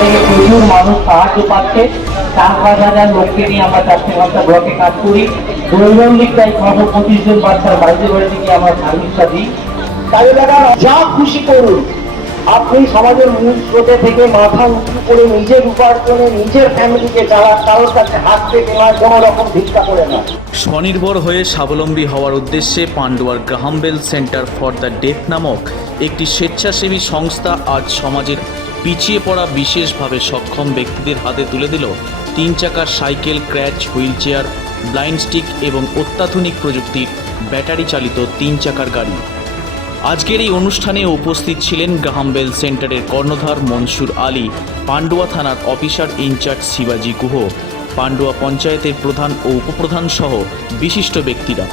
থেকে প্রচুর মানুষ সাহায্য পাচ্ছে। 4-5 হাজার লোককে নিয়ে আমরা 4টে ব্লকে কাজ করি। দৈনন্দিন প্রায় 625 জন বাচ্চার বাড়িতে বাড়িতে গিয়ে আমরা সার্ভিসটা দিই। কাজে লাগার যা খুশি করুন, আপনি সমাজের মূল স্রোতে থেকে মাথা উঁচু করে নিজের উপার্জনে নিজের ফ্যামিলিকে চালান, কারোর কাছে হাত পেতে নয়, কোনো রকম ভিক্ষা করে না। স্বনির্ভর হয়ে স্বাবলম্বী হওয়ার উদ্দেশ্যে পান্ডুয়ার Graham Bell centre for the deaf নামক একটি স্বেচ্ছাসেবী সংস্থা আজ সমাজের পিছিয়ে পড়া বিশেষভাবে সক্ষম ব্যক্তিদের হাতে তুলে দিল 3 চাকার cycle, crutch, wheel chair, blind stick এবং অত্যাধুনিক প্রযুক্তির ব্যাটারি চালিত 3 চাকার গাড়ি। আজকের এই অনুষ্ঠানে উপস্থিত ছিলেন গ্রাহামবেল সেন্টারের কর্ণধার মনসুর আলী, পান্ডুয়া থানার অফিসার ইনচার্জ শিবাজি গুহ, পান্ডুয়া পঞ্চায়েতের প্রধান ও উপপ্রধান সহ বিশিষ্ট ব্যক্তিরা।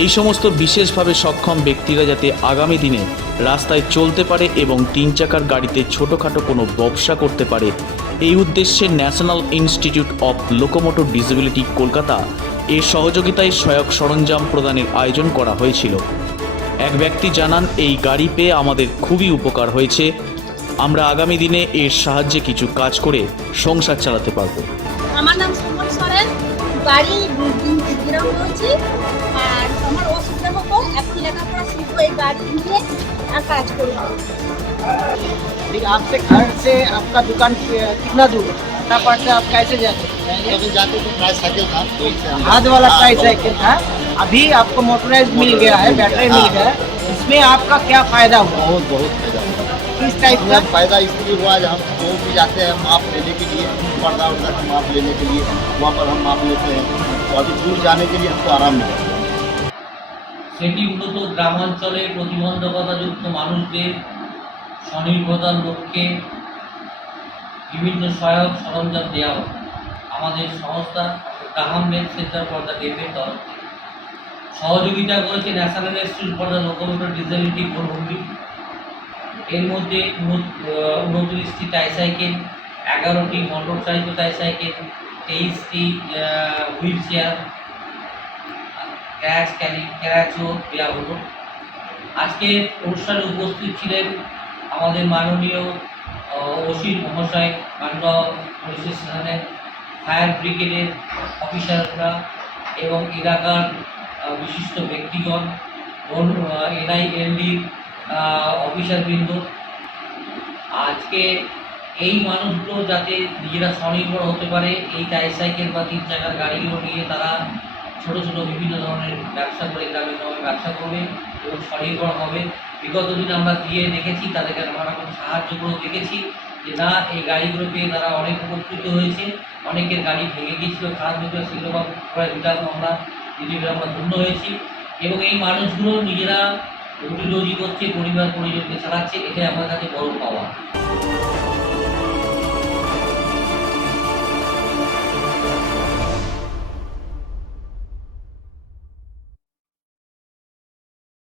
এই সমস্ত বিশেষভাবে সক্ষম ব্যক্তিরা যাতে আগামী দিনে রাস্তায় চলতে পারে এবং 3 চাকার গাড়িতে ছোটোখাটো কোনো ব্যবসা করতে পারে, এই উদ্দেশ্যে national institute of locomotor disability Kolkata এর সহযোগিতায় সহায়ক সরঞ্জাম প্রদানের আয়োজন করা হয়েছিল। এক ব্যক্তি জানান, এই গাড়ি পেয়ে আমাদের খুবই উপকার হয়েছে। আমরা আগামী দিনে এর সাহায্যে কিছু কাজ করে সংসার চালাতে পারব। আমার নাম সুমন সরেন, বাড়ি গ্রাম রয়েছে। আর আমার অসুবিধা হতো, এখন লেখাপড়া শিখবো, এই গাড়ি নিয়ে আর কাজ করবো। आपसे घर से आपका दुकान कितना दूर है? फटाफट से आप कैसे जाते जाते तो ट्राईसाइकिल था, हाथ वाला ट्राईसाइकिल था। अभी आपको मोटराइज मिल गया है, बैटरी मिल गया है, इसमें आपका क्या फायदा हुआ? बहुत फायदा हुआ। किस टाइप का फायदा इसलिए हुआ जब हम जो भी जाते हैं माप लेने के लिए, पर्दा उर्दा का माप लेने के लिए वहाँ पर हम माप लेते हैं, तो अभी दूर जाने के लिए हमको आराम मिला। সেটি মূলত গ্রামাঞ্চলে প্রতিবন্ধকতাযুক্ত মানুষদের স্বনির্ভরতার লক্ষ্যে বিভিন্ন সহায়ক সরঞ্জাম দেওয়া হয় আমাদের সংস্থা গ্রাহামবেল সেন্টার ফর দ্য ডেফের তরফ থেকে। সহযোগিতা করেছে national institute for the locomotor disability Hooghly. এর মধ্যে 29টি ট্রাইসাইকেল, 11টি মোটর চালিত ট্রাইসাইকেল, 23টি হুইল চেয়ার, ক্র্যাচও দেওয়া হলো। আজকে অনুষ্ঠানে উপস্থিত ছিলেন আমাদের মাননীয় ওসি মহাশয়, পান্ডুয়া পুলিশ স্টেশনের ফায়ার ব্রিগেডের অফিসাররা এবং এলাকার বিশিষ্ট ব্যক্তিগণ, NILD অফিসারবৃন্দ। আজকে এই মানুষগুলো যাতে নিজেরা স্বনির্ভর হতে পারে, এই ট্রাইসাইকেল বা 3 চাকার গাড়িগুলো নিয়ে তারা ছোটো ছোটো বিভিন্ন ধরনের ব্যবসা করে গ্রামীণ ব্যবসা করবে এবং স্বনির্ভর হবে। বিগত দিনে আমরা দিয়ে দেখেছি, তাদেরকে নানা রকম সাহায্য করে দেখেছি যে না, এই গাড়িগুলো পেয়ে তারা অনেক উপকৃত হয়েছে। অনেকের গাড়ি ভেঙে গিয়েছিল, খারাপ হয়েছিল, সেগুলো প্রায় রিটার্ন আমরা দিতে আমরা ধন্য হয়েছি। এবং এই মানুষগুলো নিজেরা রুটি রুজি করছে, পরিবার পরিজনকে চালাচ্ছে, এটাই আমার কাছে বড় পাওয়া।